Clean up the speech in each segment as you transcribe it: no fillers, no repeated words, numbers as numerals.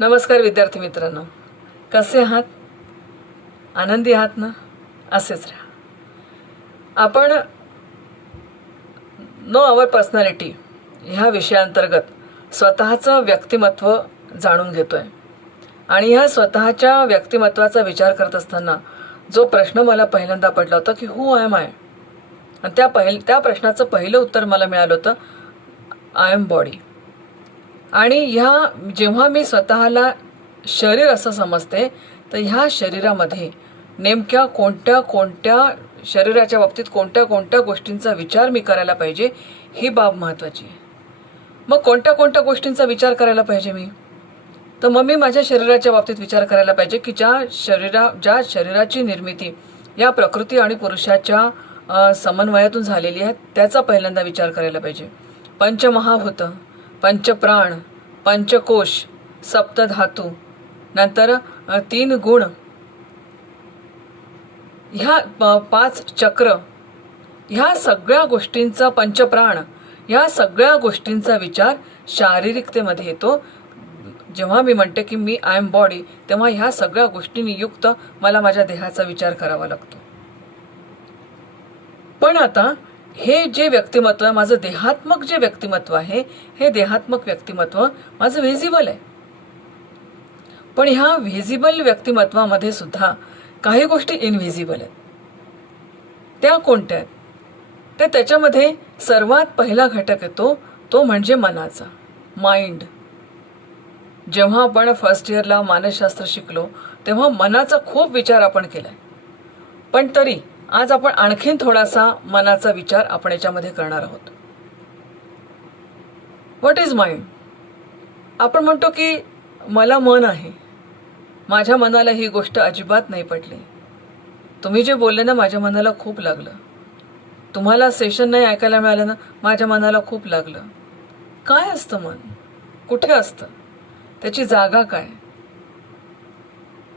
नमस्कार विद्यार्थी मित्रांनो, कसे आहात? आनंदी आहात ना? असेच राहा. आपण नो अवर पर्सनॅलिटी ह्या विषयाअंतर्गत स्वतःचं व्यक्तिमत्व जाणून घेतोय. आणि ह्या स्वतःच्या व्यक्तिमत्वाचा विचार करत असताना जो प्रश्न मला पहिल्यांदा पडला होता की हू एम आय, आणि त्या प्रश्नाचं पहिलं उत्तर मला मिळालं होतं आय एम बॉडी. आणि जेव्हा मी स्वतःला शरीर असं समजते तर ह्या शरीरामध्ये नेमक्या कोणत्या शरीराच्या बाबतीत कोणत्या गोष्टींचा विचार मी करायला पाहिजे ही बाब महत्त्वाची आहे. मग कोणत्या गोष्टींचा विचार करायला पाहिजे मी? तर मग मी माझ्या शरीराच्या बाबतीत विचार करायला पाहिजे की ज्या शरीराची निर्मिती या प्रकृती आणि पुरुषाच्या समन्वयातून झालेली आहे त्याचा पहिल्यांदा विचार करायला पाहिजे. पंचमहाभूत, पंचप्राण, पंचकोश, सप्तधातू, नंतर 3 गुण, ह्या 5 चक्र, ह्या सगळ्या गोष्टींचा, पंचप्राण, ह्या सगळ्या गोष्टींचा विचार शारीरिकतेमध्ये येतो. जेव्हा मी म्हणते की मी आय एम बॉडी, तेव्हा ह्या सगळ्या गोष्टींनी युक्त मला माझ्या देहाचा विचार करावा लागतो. पण आता हे जे व्यक्तिमत्व आहे, माझं देहात्मक जे व्यक्तिमत्व आहे, हे देहात्मक व्यक्तिमत्व माझं व्हिजिबल आहे. पण ह्या व्हिजिबल व्यक्तिमत्वामध्ये सुद्धा काही गोष्टी इनव्हिजिबल आहेत. त्या कोणत्या आहेत? ते त्याच्यामध्ये सर्वात पहिला घटक येतो तो म्हणजे मनाचा, माइंड. जेव्हा आपण फर्स्ट इयरला मानसशास्त्र शिकलो तेव्हा मनाचा खूप विचार आपण केलाय. पण तरी आज आपण आणखीन थोडासा मनाचा विचार आपण याच्यामध्ये करणार आहोत. What is mind? आपण म्हणतो की मला मन आहे, माझ्या मनाला ही गोष्ट अजिबात नाही पटली. तुम्ही जे बोलले ना माझ्या मनाला खूप लागलं. तुम्हाला सेशन नाही ऐकायला मिळालं ना माझ्या मनाला खूप लागलं. काय असतं मन? कुठे असतं? त्याची जागा काय?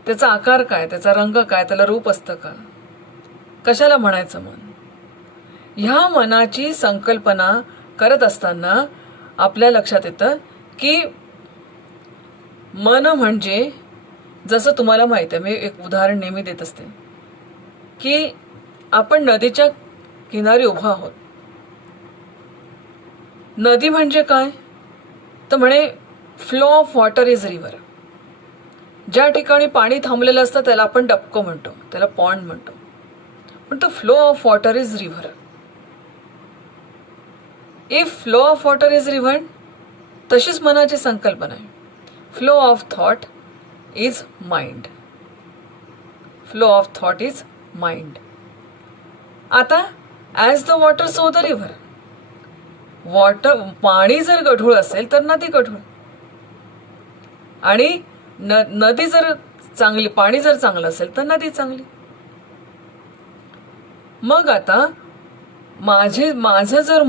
त्याचा आकार काय? त्याचा रंग काय? त्याला रूप असतं का? कशाला म्हणायचं मन? ह्या मनाची संकल्पना करत असताना आपल्या लक्षात येतं की मन म्हणजे, जसं तुम्हाला माहिती आहे, मी एक उदाहरण नेहमी देत असते की आपण नदीच्या किनारी उभा आहोत. नदी म्हणजे काय? तर म्हणे flow of water is river. ज्या ठिकाणी पाणी थांबलेलं असतं त्याला आपण डबकं म्हणतो, त्याला पॉन्ड म्हणतो. पण तो flow of water is river. If flow of water is river, तशीच मनाची संकल्पना आहे. Flow of thought is mind. Flow of thought is mind. आता as the water so the river. पाणी जर गढूळ असेल तर नदी गढूळ, आणि नदी जर चांगली, पाणी जर चांगलं असेल तर नदी चांगली. मग आता माझं जर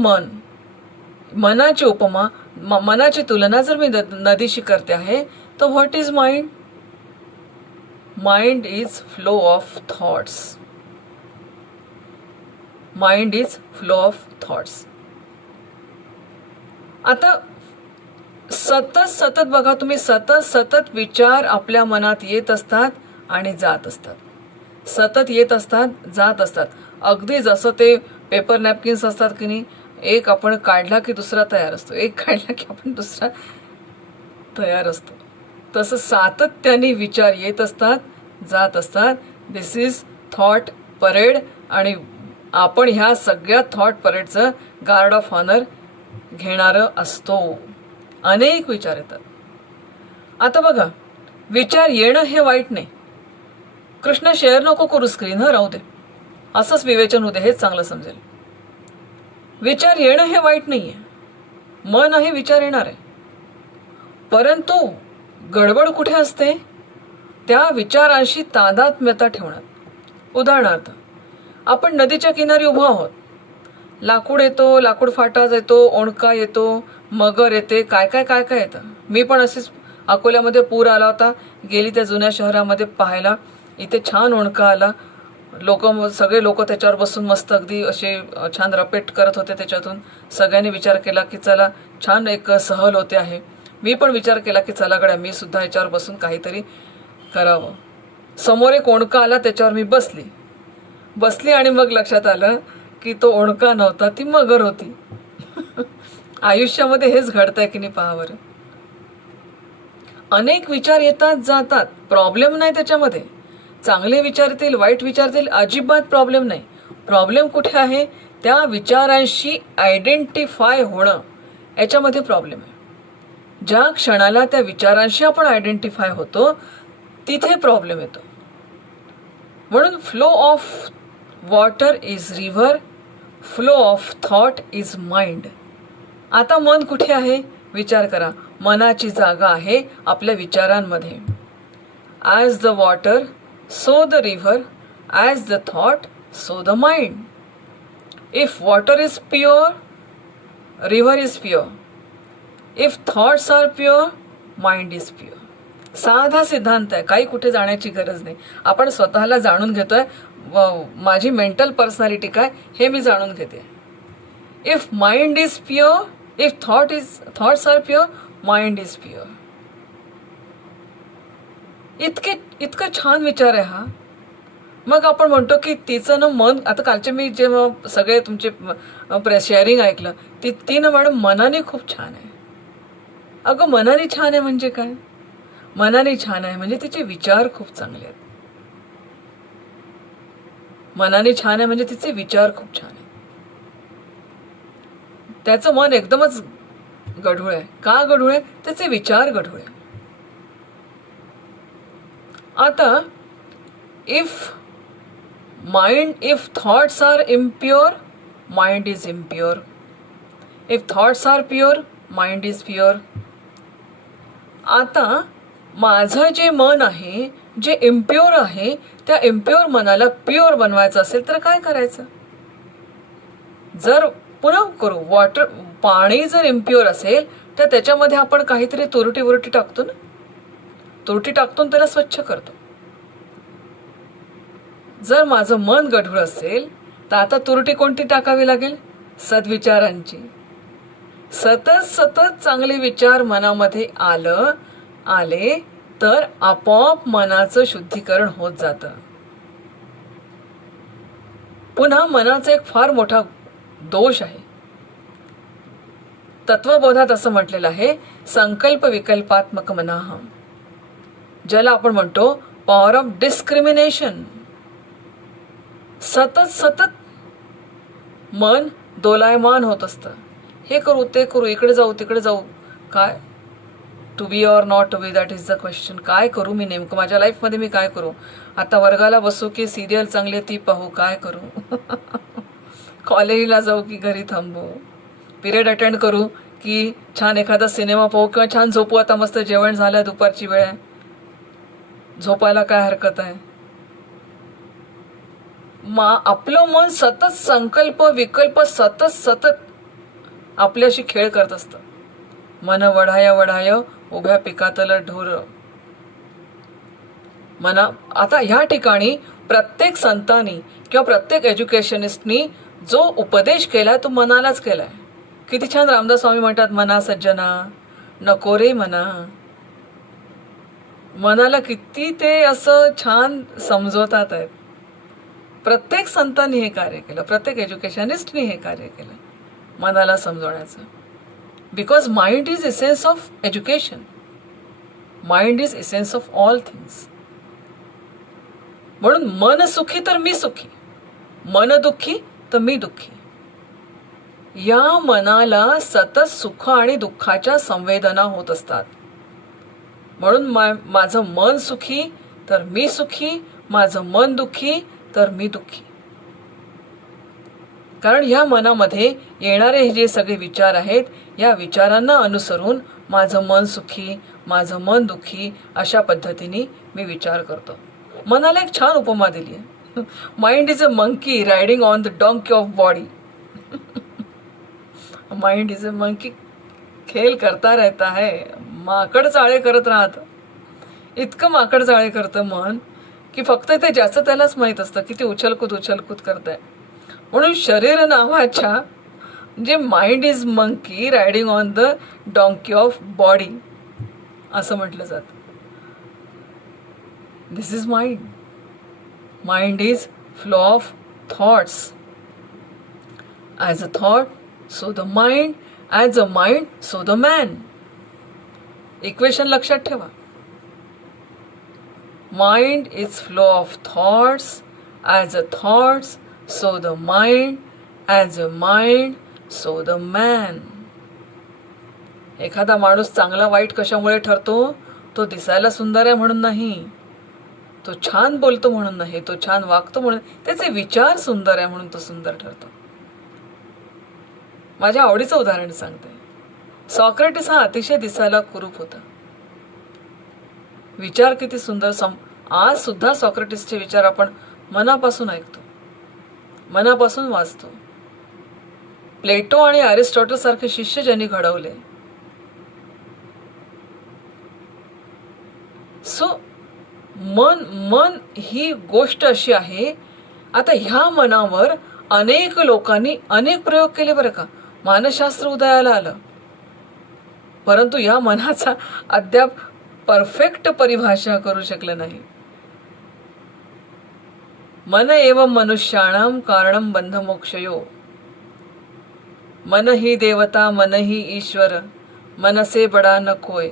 मनाची उपमा, मनाची तुलना जर मी नदीशी करते आहे, तर what is mind? Mind is flow of thoughts. Mind is flow of thoughts. आता सतत बघा तुम्ही, सतत विचार आपल्या मनात येत असतात आणि जात असतात. सतत येत असतात, जात असतात. अगदी जसं ते पेपर नॅपकिन्स असतात की नाही, एक आपण काढला की दुसरा तयार असतो, एक काढला की आपण दुसरा तयार असतो. तसं सातत्याने विचार येत असतात, जात असतात. दिस इज थॉट परेड. आणि आपण ह्या सगळ्या थॉट परेडचं गार्ड ऑफ ऑनर घेणारं असतो. अनेक विचार येतात. आता बघा, विचार येणं हे वाईट नाही. कृष्ण शेअर नको करू स्क्रीन, राहू दे, असंच विवेचन होते, हेच चांगलं समजेल. विचार येणं हे वाईट नाहीये. मन आहे, विचार येणार आहे. परंतु गडबड कुठे असते? त्या विचारांशी तादात्म्यता ठेवण्यात. उदाहरणार्थ, आपण नदीच्या किनारी उभा आहोत. लाकूड येतो, लाकूड फाटा येतो, ओंडका येतो, मगर येते, काय येतं. मी पण अशीच अकोल्यामध्ये पूर आला होता, गेली त्या जुन्या शहरामध्ये पाहायला. इथे छान ओंडका आला. सगळे लोक त्याच्यावर बसून मस्त अगदी असे छान रपेट करत होते. त्याच्यातून सगळ्यांनी विचार केला की चला छान एक सहल होते आहे. मी पण विचार केला की चला गड्या मी सुद्धा याच्यावर बसून काहीतरी करावं. समोर एक ओंडका आला, त्याच्यावर मी बसली आणि मग लक्षात आलं की तो ओंडका नव्हता, ती मगर होती. आयुष्यामध्ये हेच घडतंय की नाही पहा बरं. अनेक विचार येतात जातात, प्रॉब्लेम नाही त्याच्यामध्ये. चांगले विचार येतील, वाईट विचार येतील, अजिबात प्रॉब्लेम नाही. प्रॉब्लेम कुठे आहे? त्या विचारांशी आयडेंटिफाय होणं, याच्यामध्ये प्रॉब्लेम आहे. ज्या क्षणाला त्या विचारांशी आपण आयडेंटिफाय होतो तिथे प्रॉब्लेम येतो. म्हणून flow of water is river, flow of thought is mind. आता मन कुठे आहे? विचार करा. मनाची जागा आहे आपल्या विचारांमध्ये. As the water so the river, as the thought so the mind. If water is pure, river is pure. If thoughts are pure, mind is pure. साधा सिद्धांत आहे, काही कुठे जाण्याची गरज नाही. आपण स्वतःला जाणून घेतोय, माझी मेंटल पर्सनॅलिटी काय हे मी जाणून घेते. If mind is pure, if thoughts are pure, mind is pure. इतकं छान विचार आहे हा. मग आपण म्हणतो की तिचं ना मन, आता कालचे मी जेव्हा सगळे तुमचे शेअरिंग ऐकलं, ती ना मॅडम मनाने खूप छान आहे. अगं मनाने छान आहे म्हणजे काय? मनाने छान आहे म्हणजे तिचे विचार खूप चांगले आहेत. मनाने छान आहे म्हणजे तिचे विचार खूप छान आहेत. त्याचं मन एकदमच गढूळ आहे. का गढूळ आहे? त्याचे विचार गढूळ आहे. आता if thoughts are impure, mind is impure. If thoughts are pure, mind is pure. आता माझं जे मन आहे, जे इम्प्युअर आहे, त्या इम्प्युअर मनाला प्युअर बनवायचं असेल तर काय करायचं? जर पुन्हा करू, पाणी जर इम्प्युअर असेल तर त्याच्यामध्ये आपण काहीतरी तुरटी टाकतो ना, तुरटी टाकतो त्याला स्वच्छ करतो. जर माझं मन गढूळ असेल तर आता तुरटी कोणती टाकावी लागेल? सद्विचारांची. सतत चांगले विचार मनामध्ये आले तर आपोआप मनाचं शुद्धीकरण होत जातं. पुन्हा मनाचा एक फार मोठा दोष आहे. तत्वबोधात असं म्हटलेलं आहे, संकल्प विकल्पात्मक मनाह, ज्याला आपण म्हणतो पॉवर ऑफ डिस्क्रिमिनेशन. सतत मन दोलायमान होत असतं. हे करू, ते करू, इकडे जाऊ, तिकडे जाऊ. काय? To be or not to be, that is the question. काय करू मी नेमकं? माझ्या लाईफमध्ये मी काय करू? आता वर्गाला बसू की सिरियल चांगली ती पाहू? काय करू? कॉलेजला जाऊ की घरी थांबू? पिरियड अटेंड करू की छान एखादा सिनेमा पाहू किंवा छान झोपू? आता मस्त जेवण झालं, दुपारची वेळ आहे, झोपायला काय हरकत आहे? आपलं मन सतत संकल्प विकल्प सतत आपल्याशी खेळ करत असतं. मन वढाय उभ्या पिकातलं ढोर. आता ह्या ठिकाणी प्रत्येक संतांनी किंवा प्रत्येक एज्युकेशनिस्टनी जो उपदेश केलाय तो मनालाच केलाय. किती छान रामदास स्वामी म्हणतात, मना सज्जना नको रे मना. मनाला किती ते असं छान समजवतात आहेत. प्रत्येक संतांनी हे कार्य केलं, प्रत्येक एज्युकेशनिस्टनी हे कार्य केलं मनाला समजवण्याचं. Because mind is essence of education. Mind is essence of all things. म्हणून मन सुखी तर मी सुखी, मन दुःखी तर मी दुःखी. या मनाला सतत सुख आणि दुःखाच्या संवेदना होत असतात. म्हणून माझं मन सुखी तर मी सुखी, माझं मन दुःखी तर मी दुःखी. कारण ह्या मनामध्ये येणारे हे जे सगळे विचार आहेत, या विचारांना अनुसरून माझं मन सुखी, माझं मन दुःखी अशा पद्धतीने मी विचार करतो. मनाला एक छान उपमा दिली आहे. Mind is a monkey riding on the donkey of body. Mind is a monkey, खेळ करता रहता है, माकड चाळे करत राहतं. इतकं माकड चाळे करतं मन की फक्त ते जास्त त्यालाच माहीत असतं की ते उछलकूद करत आहे. म्हणून शरीर नावाच्या जे mind is monkey riding on the donkey of body, असं म्हटलं जातं. This is mind. Mind is flow of thoughts. As a thought so the mind, as a mind so the man. Equation लक्षात ठेवा. Mind is flow of thoughts, as a thoughts so the mind, as a mind so the man. एखादा माणूस चांगला वाईट कशामुळे ठरतो? तो दिसायला सुंदर आहे म्हणून नाही, तो छान बोलतो म्हणून नाही, तो छान वागतो म्हणून, त्याचे विचार सुंदर आहे म्हणून तो सुंदर ठरतो. माझ्या आवडीचं उदाहरण सांगते. सॉक्रेटिस हा अतिशय दिसायला कुरूप होता. विचार किती सुंदर. आज सुद्धा सॉक्रेटिसचे विचार आपण मनापासून ऐकतो, मनापासून वाचतो. प्लेटो आणि अरिस्टॉटल सारखे शिष्य ज्यांनी घडवले. सो मन ही गोष्ट अशी आहे. आता ह्या मनावर अनेक लोकांनी अनेक प्रयोग केले बरं का. मानसशास्त्र उदयाला आलं, परंतु या मनाचा अद्याप परफेक्ट परिभाषा करू शकलं नाही. मन एवं मनुष्याणाम कारणम बंध मोक्षयो. मन ही देवता, मन ही ईश्वर, मनसे बडा न कोय.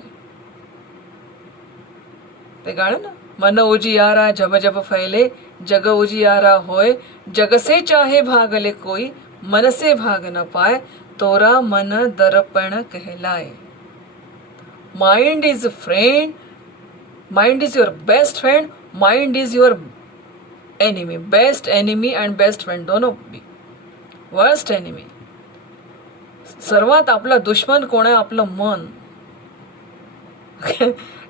ते गाणं ना. मन उजियारा जब जब फैले, जग उजियारा होय. जग से चाहे भागले कोई, मन से भाग न पाए. तोरा मन दर्पण कहलाए. Mind is friend, mind is your best friend, mind is your enemy. Best enemy and best friend दोनों भी. Worst enemy. सर्वात आपला दुश्मन कोण आहे? आपलं मन.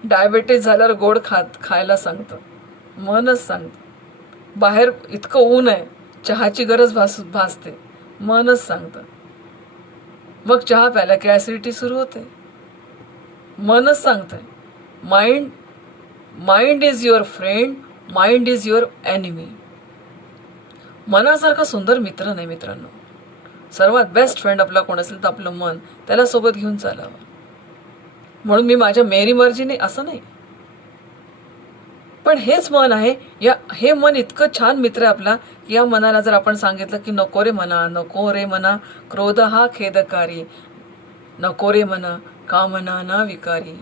डायबिटीज झाल्यावर गोड खायला सांगतं, मनच सांगतं. बाहेर इतकं ऊन आहे, चहाची गरज भासते, मनच सांगतं. मग चहा प्यायला की ॲसिडिटी सुरू होते, मनच सांगतंय. Mind is your friend, mind is your enemy. मनासारखा सुंदर मित्र नाही मित्रांनो. सर्वात बेस्ट फ्रेंड आपला कोण असेल तर आपलं मन. त्याला सोबत घेऊन चालावं. म्हणून मी माझ्या मेरी मर्जीने असं नाही, पण हेच मन आहे. हे मन इतकं छान मित्र आहे आपला. या मनाला जर आपण सांगितलं की नको रे मना, नको रे मना, क्रोध हा खेदकारी, नको रे मना, कामना ना विकारी,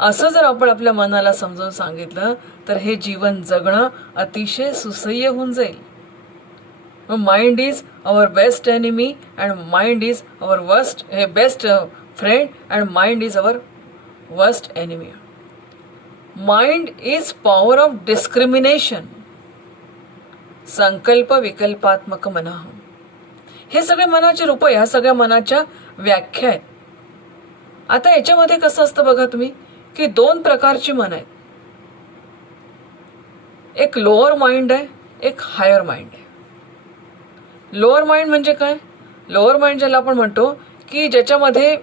असं जर आपण आपल्या मनाला समजावून सांगितलं तर हे जीवन जगणं अतिशय सुसह्य होऊन जाईल. Mind is our best enemy and mind is our best friend and mind is our worst enemy. Mind is power of discrimination. संकल्प विकल्पात्मक मना. हे सगळे मनाचे रूप आहे, ह्या सगळ्या मनाच्या व्याख्या आहेत. आता याच्यामध्ये कसं असतं बघा तुम्ही की दोन प्रकारची मन आहेत. एक लोअर माइंड आहे, एक हायर माइंड आहे. लोअर माइंड म्हणजे काय? लोअर माइंड ज्याला आपण म्हणतो की ज्याच्यामध्ये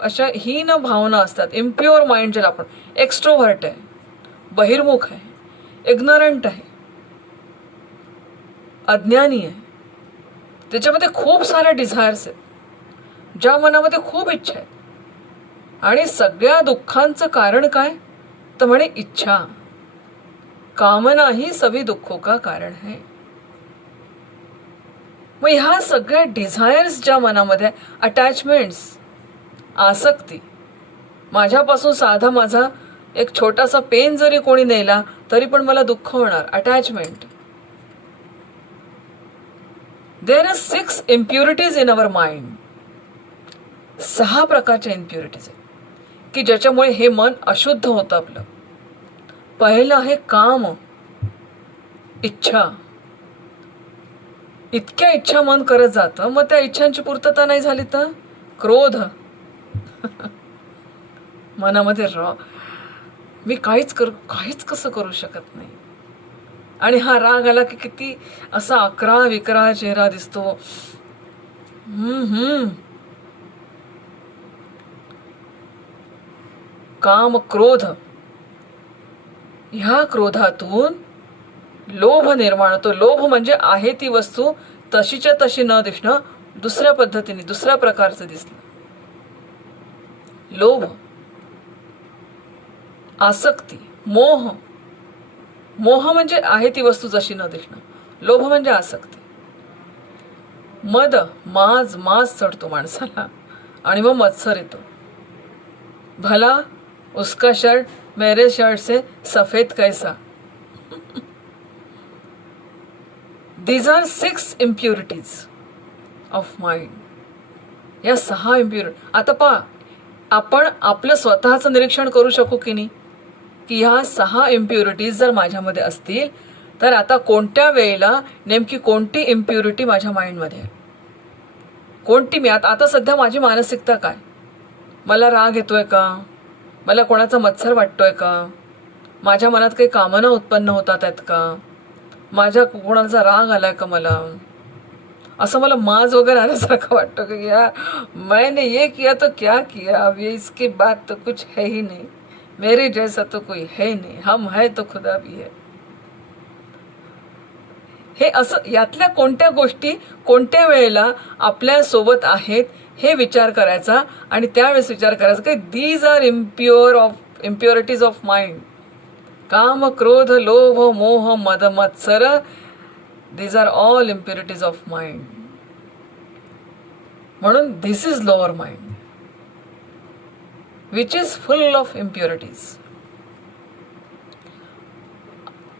अशा हीन भावना असतात. इम्प्युअर माइंड ज्याला आपण, एक्स्ट्रोव्हर्ट आहे, बहिर्मुख आहे, इग्नोरंट आहे, अज्ञानी आहे. त्याच्यामध्ये खूप साऱ्या डिझायर्स आहेत, ज्या मनामध्ये खूप इच्छा आहेत. आणि सगळ्या दुःखांचं कारण काय? तर म्हणे इच्छा. कामना ही सभी दुःखों का कारण है. मग ह्या सगळ्या डिझायर्स ज्या मनामध्ये, अटॅचमेंट्स, आसक्ती. माझ्यापासून साधा माझा एक छोटासा पेन जरी कोणी नेला तरी पण मला दुःख होणार. Attachment. There are 6 impurities in our mind. 6 प्रकारच्या इम्प्युरिटीज आहेत की ज्याच्यामुळे हे मन अशुद्ध होतं आपलं. पहिलं आहे काम, इच्छा. इतक्या इच्छा मन करत जातं, मग त्या इच्छांची पूर्तता नाही झाली तर क्रोध. मनामध्ये मी काहीच कसं करू शकत नाही. आणि हा राग आला की किती असा अकरा विकरा चेहरा दिसतो. काम, क्रोध. ह्या क्रोधातून लोभ निर्माण होतो. लोभ म्हणजे आहे ती वस्तू तशीच्या तशी न दिसणं, दुसऱ्या पद्धतीने, दुसऱ्या प्रकारचं दिसणं. लोभ, आसक्ती, मोह. मोह म्हणजे आहे ती वस्तू जशी न दिसणं. लोभ म्हणजे आसक्ती. मद, माज चढतो माणसाला आणि मग मत्सर येतो. भला उसका शर्ट मेरे शर्ट से सफेद कैसा. These are 6 impurities of mind. या 6 इम्प्युरिटी. आता पहा, आपण आपलं स्वतःचं निरीक्षण करू शकू की नाही, की ह्या 6 इम्प्युरिटीज जर माझ्यामध्ये असतील तर आता कोणत्या वेळेला नेमकी कोणती इम्प्युरिटी माझ्या माइंडमध्ये आहे, कोणती. मी आता सध्या माझी मानसिकता काय, मला राग येतोय का, मला कोणाचा मत्सर वाटतोय का, माझ्या मनात काही कामना उत्पन्न होतात आहेत का, माझ्या कोणाचा राग आलाय का, मला असं मला माज वगैरे आल्यासारखं वाटतं की यार मैंने ये किया तो क्या किया, अब ये इसके बाद तो कुछ है ही नहीं, मेरे जैसा तो कोई है नहीं, हम है तो खुदा भी है. हे असं यातल्या कोणत्या गोष्टी कोणत्या वेळेला आपल्या सोबत आहेत हे विचार करायचा आणि त्यावेळेस विचार करायचा की these are impurities of mind. काम, क्रोध, लोभ, मोह, मद, मत्सर, these are all impurities of mind. म्हणून this is lower mind which is full of impurities.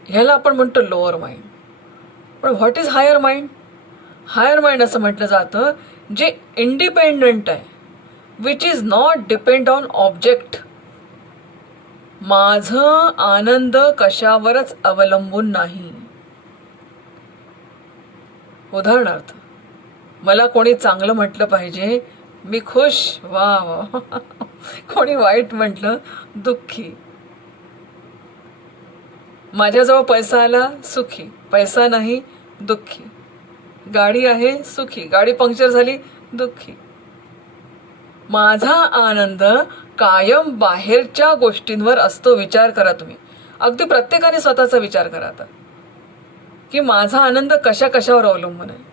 ह्याला आपण म्हणतो लोअर माइंड. पण what is higher mind. Higher mind असं म्हटलं जातं जे इंडिपेंडंट आहे, which is not depend on object. माझं आनंद कशावरच अवलंबून नाही. उदाहरणार्थ, मला कोणी चांगलं म्हटलं पाहिजे, मी खुश, वा वा. कोणी वाईट म्हटलं, दुःखी. माझ्याजवळ पैसा आला, सुखी. पैसा नाही, दुःखी. गाडी आहे, सुखी. गाडी पंक्चर झाली, दुःखी. माझा आनंद कायम बाहेरच्या गोष्टींवर असतो. विचार करा तुम्ही, अगदी प्रत्येकाने स्वतःचा विचार करा आता की माझा आनंद कशावर अवलंबून आहे.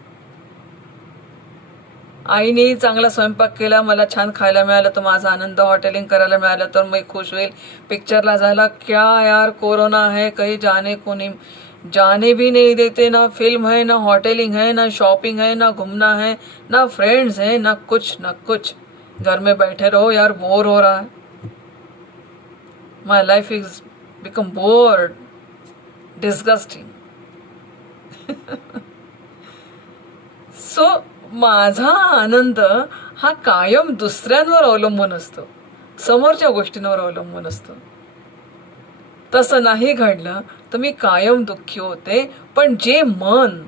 आईने चांगला स्वयंपाक केला, मला छान खायला मिळालं तर माझा आनंद. हॉटेलिंग करायला मिळालं तर मी खुश होईल. पिक्चरला जायला, क्या यार कोरोना है, कहीं जाने को नहीं, जाने भी नहीं देते, ना फिल्म है, ना हॉटेलिंग है, ना शॉपिंग है, ना घूमना है, ना फ्रेंड्स है, ना कुछ. घर में बैठे रहो यार, बोर हो रहा है. My life is become bored, disgusting. So माझा आनंद हा कायम दुसऱ्यांवर अवलंबून असतो, समोरच्या गोष्टींवर अवलंबून असतो. तसं नाही घडलं तर मी कायम दुःखी होते. पण जे मन,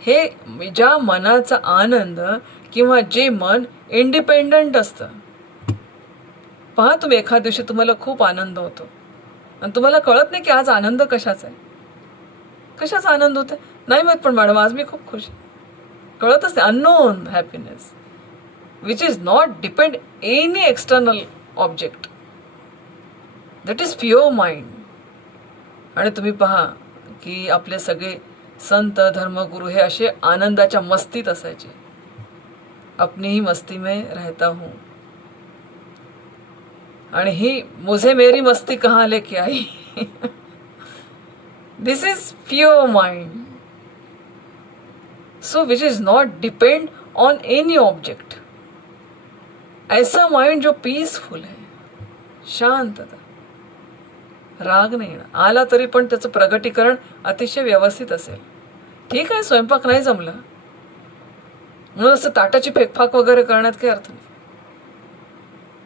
हे ज्या मनाचा आनंद किंवा जे मन इंडिपेंडंट असतं. पहा, तुम्ही एखाद्या दिवशी तुम्हाला खूप आनंद होतो आणि तुम्हाला कळत नाही की आज आनंद कशाचा आहे, कशाचा आनंद होतो नाही माहीत, पण मॅडम आज मी खूप खुश आहे. कळतच नाही. Unknown happiness which is not depend any external object. That is pure mind. आणि तुम्ही पहा की आपले सगळे संत, धर्मगुरु हे असे आनंदाच्या मस्तीत असायचे. अपनी ही मस्ती में रहता हूँ. आणि ही मुझे मेरी मस्ती कहाँ लेके आई. This is pure mind. So which is not depend on any object. ऐसा माइंड जो पीसफुल है, शांतता, राग नाही येणार. आला तरी पण त्याचं प्रगटीकरण अतिशय व्यवस्थित असेल. ठीक आहे, स्वयंपाक नाही जमला म्हणून असं ताटाची फेकफाक वगैरे करण्यात काही अर्थ नाही.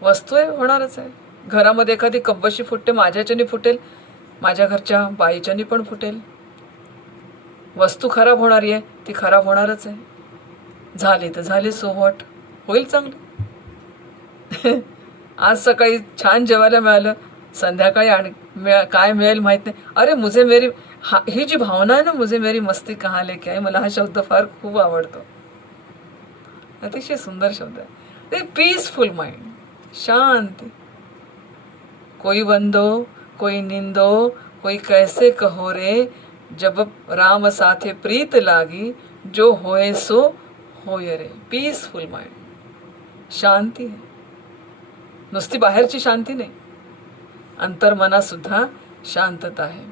वस्तू आहे, होणारच आहे. घरामध्ये एखादी कब्बशी फुटते, माझ्याच्यानी फुटेल, माझ्या घरच्या बाईच्यानी पण फुटेल. वस्तू खराब होणारी आहे, ती खराब होणारच आहे. झाली तर झाली, सो व्हॉट, होईल चांगलं. आज सकाळी छान जेवायला मिळालं, संध्याकाळी आणि काय मिळेल माहीत नाही. अरे मुझे मेरी, ही जी भावना आहे ना, मुझे मेरी मस्ती कहाँ लेके आई, मला हा शब्द फार खूप आवडतो. अतिशय सुंदर शब्द आहे. ते पीसफुल माइंड, शांति. कोई वंदो, कोई निंदो, कोई कैसे कहो रे, जब राम साथे प्रीत लागी, जो होए सो होय रे. पीसफुल माइंड, शांति है. नुसती बाहेरची शांती नाही, अंतर्मनात सुद्धा शांतता आहे.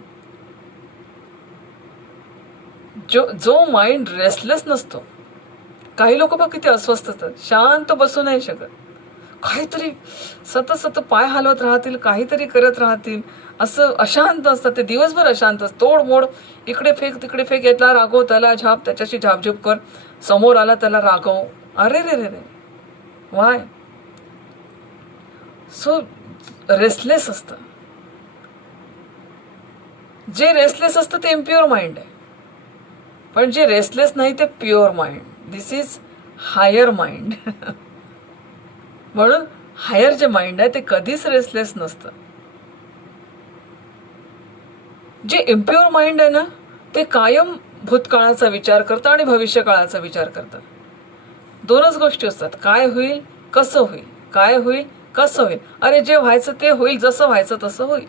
जो माइंड रेस्टलेस नसतो, काही लोक बघ किती अस्वस्थ असतात, शांत बसू नाही शकत, काहीतरी सतत पाय हलवत राहतील, काहीतरी करत राहतील, असं अशांत असतात ते, दिवसभर अशांत असतात, तोडमोड, इकडे फेक तिकडे फेक, यातला रागव त्याला झाप, त्याच्याशी झापझूप कर, समोर आला त्याला रागव, अरे रे रे रे, वाय? सो रेस्टलेस असतं. जे रेस्टलेस असतं ते इम्प्युअर माइंड आहे, पण जे रेस्टलेस नाही ते pure mind. This is higher mind. म्हणून हायर जे माइंड आहे ते कधीच रेस्टलेस नसतं. जे इम्प्युअर माइंड आहे ना, ते कायम भूतकाळाचा विचार करतं आणि भविष्यकाळाचा विचार करतं. दोनच गोष्टी असतात, काय होईल कसं होईल, काय होईल कसं होईल. अरे जे व्हायचं ते होईल, जसं व्हायचं तसं होईल.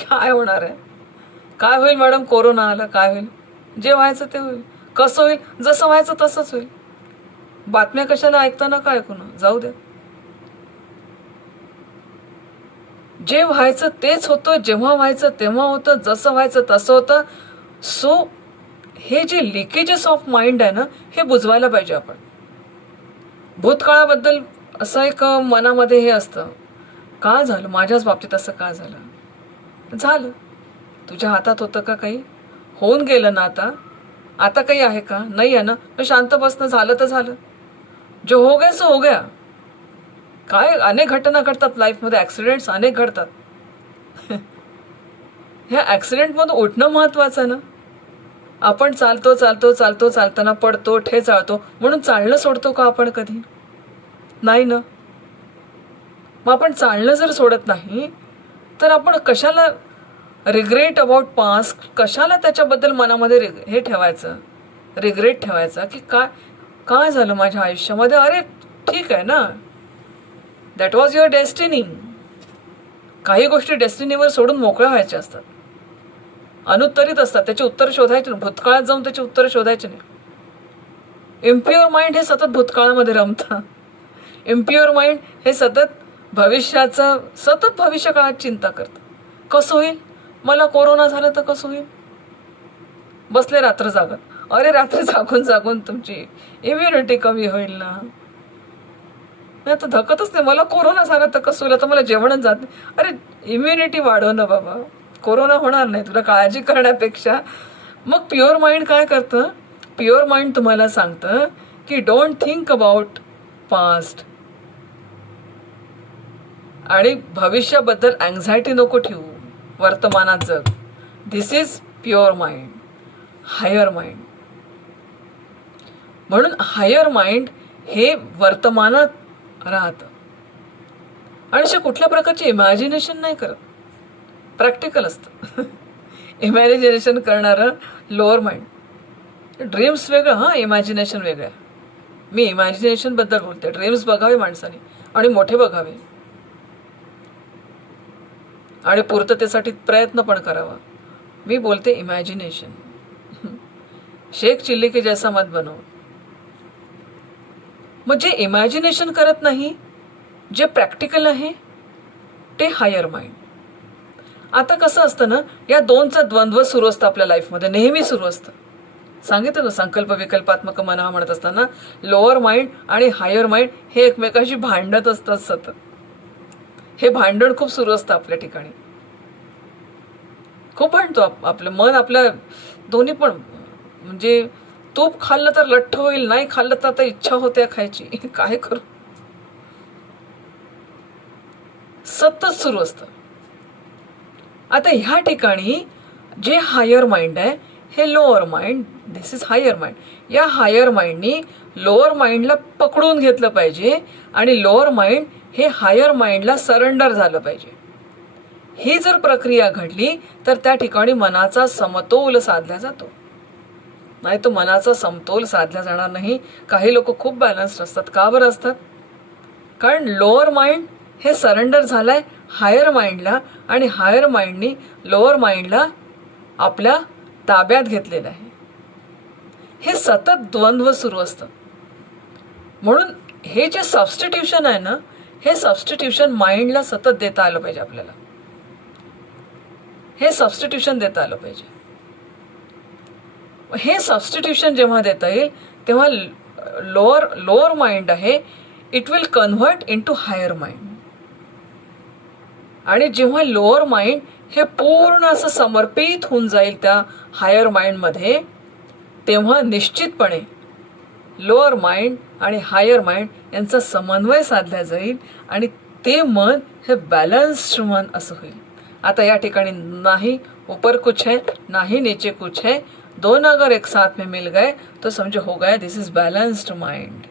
काय होणार आहे? काय होईल मॅडम? कोरोना आला, काय होईल? जे व्हायचं ते होईल. कसं होईल? जसं व्हायचं तसंच होईल. बातम्या कशाला ऐकताना काय ऐकू ना, जाऊ द्या. जे व्हायचं तेच होतं, जेव्हा व्हायचं तेव्हा होतं, जसं व्हायचं तसं होतं. सो हे जे लिकेजेस ऑफ माइंड आहे ना, हे बुजवायला पाहिजे आपण. भूतकाळाबद्दल असं एक मनामध्ये हे असतं, का झालं माझ्याच बाबतीत, असं का झालं? झालं, तुझ्या हातात होतं का काही? होऊन गेलं ना. आता काही आहे का? नाही आहे ना. शांत बसणं, झालं तर झालं, जो हो गया सो हो गया. काय अनेक घटना घडतात लाईफमध्ये, ऍक्सिडेंट्स अनेक घडतात. ह्या ऍक्सिडेंटमधून उठणं महत्वाचं ना. आपण चालताना पडतो, ठेचाळतो, म्हणून चालणं सोडतो का आपण कधी? नाही ना. मग आपण चालणं जर सोडत नाही तर आपण कशाला रिग्रेट अबाउट पास्ट, कशाला त्याच्याबद्दल मनामध्ये हे ठेवायचं, रिग्रेट ठेवायचा की काय झालं माझ्या आयुष्यामध्ये? अरे ठीक आहे ना, दॅट वॉज युअर डेस्टिनी. काही गोष्टी डेस्टिनीवर सोडून मोकळ्या व्हायच्या असतात, अनुत्तरित असतात, त्याची उत्तर शोधायची नाही, भूतकाळात जाऊन त्याची उत्तर शोधायची नाही. इम्प्युअर माइंड हे सतत भूतकाळामध्ये रमतं. इम्प्युअर माइंड हे सतत भविष्यकाळात चिंता करतं. कसं होईल? मला कोरोना झालं तर कसं होईल? बसले रात्र जागत. अरे रात्री जागून तुमची इम्युनिटी कमी होईल ना. नाही तर धकतच नाही, मला कोरोना झाला तर कसं होईल, आता मला जेवणच जात नाही. अरे इम्युनिटी वाढव ना बाबा, कोरोना होणार नाही, तुला काळजी करण्यापेक्षा. मग प्युअर माइंड काय करतं? प्युअर माइंड तुम्हाला सांगतं की डोंट थिंक अबाउट पास्ट, आणि भविष्याबद्दल अँझायटी नको ठेवू, वर्तमानात जग. This is pure mind, higher mind. म्हणून हायर माइंड हे वर्तमानात राहतं आणि अशा कुठल्या प्रकारचे इमॅजिनेशन नाही करत, प्रॅक्टिकल असतं. इमॅजिनेशन करणारं लोअर माइंड. ड्रीम्स वेगळं, हां, इमॅजिनेशन वेगळं. मी इमॅजिनेशन बद्दल बोलते. ड्रीम्स बघावे माणसाने आणि मोठे बघावे आणि पूर्ततेसाठी प्रयत्न पण करावा. मी बोलते इमॅजिनेशन. शेख चिल्ली के जैसा मत बनव. मग जे इमॅजिनेशन करत नाही, जे प्रॅक्टिकल आहे, ते हायर माइंड. आता कसं असतं ना, या दोनचा द्वंद्व सुरू असतं आपल्या लाईफमध्ये, नेहमी सुरू असतं. सांगितलं ना, संकल्प विकल्पात्मक मन म्हणत असताना लोअर माइंड आणि हायर माइंड हे एकमेकांशी भांडत असतात सतत. हे भांडण खूप सुरू असतं आपल्या ठिकाणी, खूप भांडतो आपलं मन. आपल्या दोन्ही पण, म्हणजे तूप खाल्लं तर लठ्ठ होईल, नाही खाल्लं तर आता इच्छा होते खायची, काय करू, सतत सुरू असतं. आता ह्या ठिकाणी जे हायर माइंड आहे हे lower mind, this is higher mind. या हायर माइंडनी लोअर माइंडला पकडून घेतलं पाहिजे आणि लोअर माइंड हे हायर माइंडला सरेंडर झालं पाहिजे. ही जर प्रक्रिया घडली तर त्या ठिकाणी मनाचा समतोल साधला जातो. नाही तो मनाचा समतोल साधला जाणार नाही. काही लोक खूप बॅलन्स्ड असतात. का बरं असतात? कारण लोअर माइंड हे सरेंडर झालंय हायर माइंडला आणि हायर माइंडनी लोअर माइंडला आपल्या ताब्यात घेतलेलं आहे. हे सतत द्वंद्व सुरू असतं. म्हणून हे जे सबस्टिट्यूशन आहे ना, हे सबस्टिट्यूशन माइंडला सतत देता आलं पाहिजे आपल्याला. हे सबस्टिट्यूशन देता आलं पाहिजे. हे सबस्टिट्यूशन जेव्हा देता येईल तेव्हा लोअर माइंड आहे, it will convert into higher mind. आणि जेव्हा लोअर माइंड हे पूर्ण असं समर्पित होऊन जाईल त्या हायर माइंडमध्ये, तेव्हा निश्चितपणे लोअर माइंड आणि हायर माइंड यांचा समन्वय साधला जाईल आणि ते मन हे बॅलन्स्ड मन असं होईल. आता या ठिकाणी नाही ऊपर कुछ है नाही नीचे कुछ है, दोन अगर एक साथ में मिल गए तो समझो हो गया, दिस इज बॅलन्स्ड माइंड.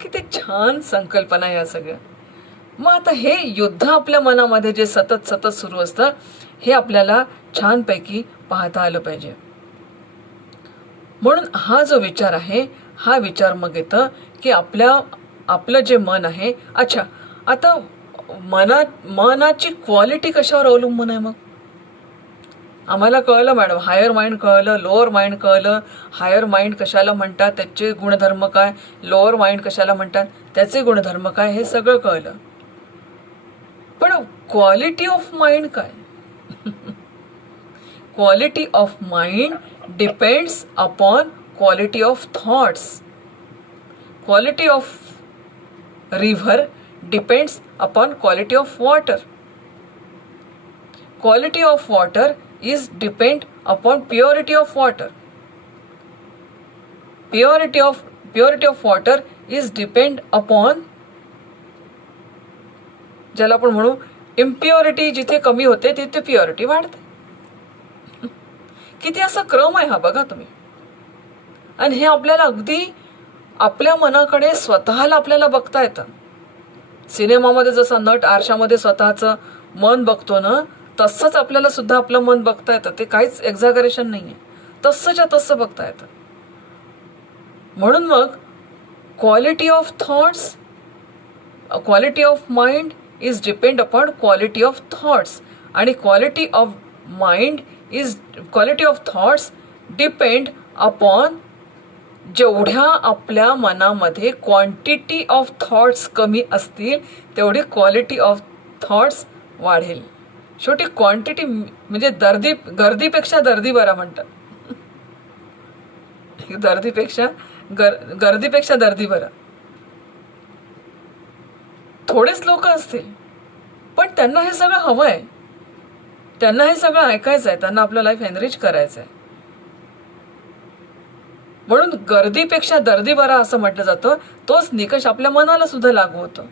किती छान संकल्पना या सगळ्या. मग आता हे युद्ध आपल्या मनामध्ये जे सतत सतत सुरू असतं, हे आपल्याला छानपैकी पाहता आलं पाहिजे. म्हणून हा जो विचार आहे, हा विचार मग येतं की आपलं जे मन आहे, अच्छा आता मनाची क्वालिटी कशावर अवलंबून आहे. मग आम्हाला कळलं मॅडम, हायर माइंड कळलं, लोअर माइंड कळलं. हायर माइंड कशाला म्हणतात, त्याचे गुणधर्म काय, लोअर माइंड कशाला म्हणतात, त्याचे गुणधर्म काय, हे सगळं कळलं. पण क्वालिटी ऑफ माइंड काय? Quality of mind depends upon quality of thoughts. Quality of river depends upon quality of water. Quality of water is depend upon purity of water. Purity of water is depend upon, ज्याला आपण म्हणू impurity, जिथे कमी होते तिथे purity वाढते. किती असा क्रम आहे हा बघा तुम्ही. आणि हे आपल्याला अगदी आपल्या मनाकडे स्वतःला आपल्याला बघता येतं. सिनेमामध्ये जसं नट आरशामध्ये स्वतःचं मन बघतो ना, तसंच आपल्याला सुद्धा आपलं मन बघता येतं. ते काहीच एक्झॅगरेशन नाही आहे, तसंच्या तसं बघता येतं. म्हणून मग quality of thoughts, quality of mind is depend upon quality of thoughts. आणि quality of thoughts depend upon जेवढ्या आपल्या मनामध्ये क्वांटिटी ऑफ थॉट्स कमी असतील, तेवढी क्वालिटी ऑफ थॉट्स वाढेल. शेवटी क्वांटिटी म्हणजे गर्दीपेक्षा दर्दी बरा म्हणतात. गर्दीपेक्षा दर्दी बरा. थोडेच लोक असतील, पण त्यांना हे सगळं हवं आहे, त्यांना हे सगळं ऐकायचं आहे, त्यांना आपलं लाईफ एनरिच करायचं आहे. म्हणून गर्दीपेक्षा दर्दी बरा असं म्हटलं जातं. तोच निकष आपल्या मनाला सुद्धा लागू होतो.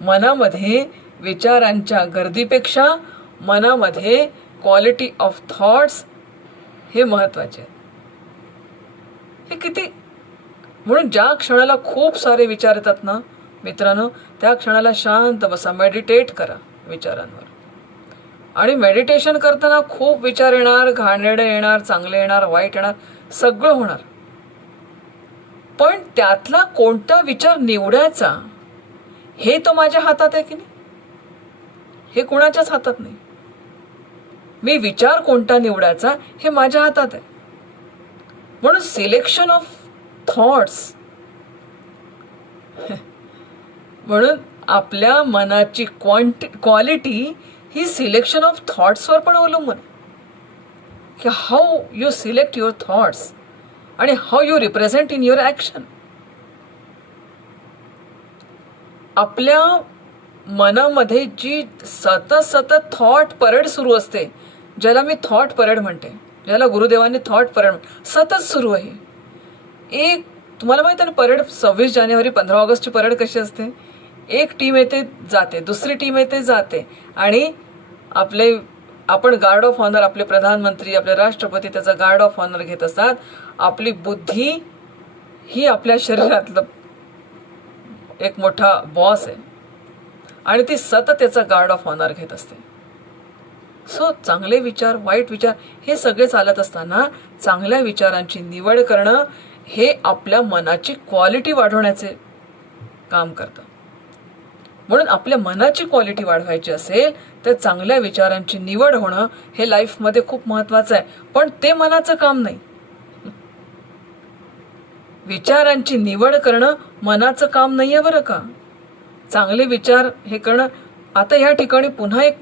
मनामध्ये विचारांच्या गर्दीपेक्षा मनामध्ये क्वालिटी ऑफ थॉट्स हे महत्वाचे आहेत. हे किती, म्हणून ज्या क्षणाला खूप सारे विचार येतात ना मित्रांनो, त्या क्षणाला शांत बसा, मेडिटेट करा विचारांवर. आणि मेडिटेशन करताना खूप विचार येणार, घाणेरडे येणार, चांगले येणार, वाईट येणार, सगळं होणार. पण त्यातला कोणता विचार निवडायचा हे तो माझ्या हातात आहे की नाही, हे कुणाच्याच हातात नाही. मी विचार कोणता निवडायचा हे माझ्या हातात आहे. म्हणून सिलेक्शन ऑफ थॉट्स, म्हणून आपल्या मनाची क्वालिटी ही सिलेक्शन ऑफ थॉट्सवर पण अवलंबून आहे. की how you select your thoughts आणि how you represent in your action. आपल्या मनामध्ये जी सतत थॉट परेड सुरू असते, ज्याला मी थॉट परेड म्हणते, ज्याला गुरुदेवांनी थॉट परेड सतत सुरू आहे. एक तुम्हाला माहिती आहे ना, परेड 26 जानेवारी 15 ऑगस्टची परेड कशी असते. एक टीम येते जाते, दुसरी टीम येते जाते, आणि आपण गार्ड ऑफ ऑनर, आपले प्रधानमंत्री, आपले राष्ट्रपती त्याचा गार्ड ऑफ ऑनर घेत असतात. आपली बुद्धी ही आपल्या शरीरातलं एक मोठा बॉस आहे आणि ती सतत त्याचा गार्ड ऑफ ऑनर घेत असते. सो चांगले विचार, वाईट विचार हे सगळे चालत असताना चांगल्या विचारांची निवड करणं हे आपल्या मनाची क्वालिटी वाढवण्याचे काम करतं. म्हणून आपल्या मनाची क्वालिटी वाढवायची असेल तर चांगल्या विचारांची निवड होणं हे लाईफमध्ये खूप महत्वाचं आहे. पण ते मनाचं काम नाही. विचारांची निवड करणं मनाचं काम नाही आहे बरं का. चांगले विचार हे करणं. आता ह्या ठिकाणी पुन्हा एक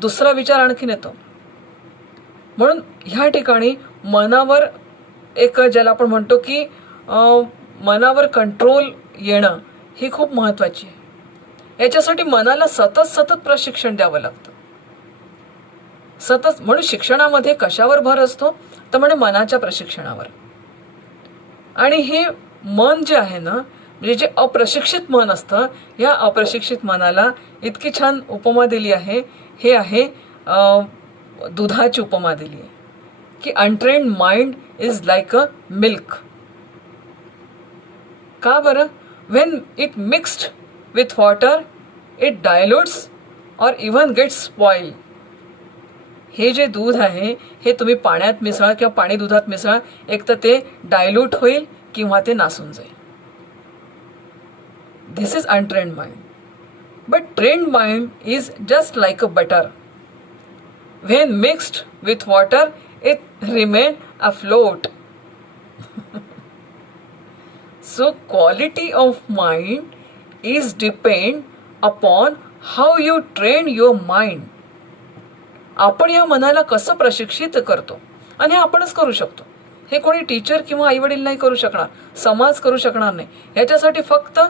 दुसरा विचार आणखीन येतो. म्हणून ह्या ठिकाणी मनावर एक ज्याला आपण म्हणतो की मनावर कंट्रोल येणं ही खूप महत्त्वाची आहे. याच्यासाठी मनाला सतत सतत प्रशिक्षण द्यावं लागतं. सतत. म्हणून शिक्षणामध्ये कशावर भर असतो तर म्हणजे मनाच्या प्रशिक्षणावर. आणि हे मन जे आहे ना, म्हणजे जे अप्रशिक्षित मन असतं, या अप्रशिक्षित मनाला इतकी छान उपमा दिली आहे. हे आहे दुधाची उपमा दिली आहे की untrained mind is like a milk. का बरं? When it mixed with water it dilutes or even gates spoil. हे जे दूध आहे हे तुम्ही पाण्यात मिसळा किंवा पाणी दुधात मिसळा, एक तर ते डायल्यूट होईल किंवा ते नासून जाईल. This is untrained mind. But trained mind is just like a butter. When mixed with water it remain afloat. So quality of mind is depend upon how you train your mind. आपण या मनाला कसं प्रशिक्षित करतो. आणि हे आपणच करू शकतो. हे कोणी टीचर किंवा आईवडील नाही करू शकणार, समाज करू शकणार नाही. याच्यासाठी फक्त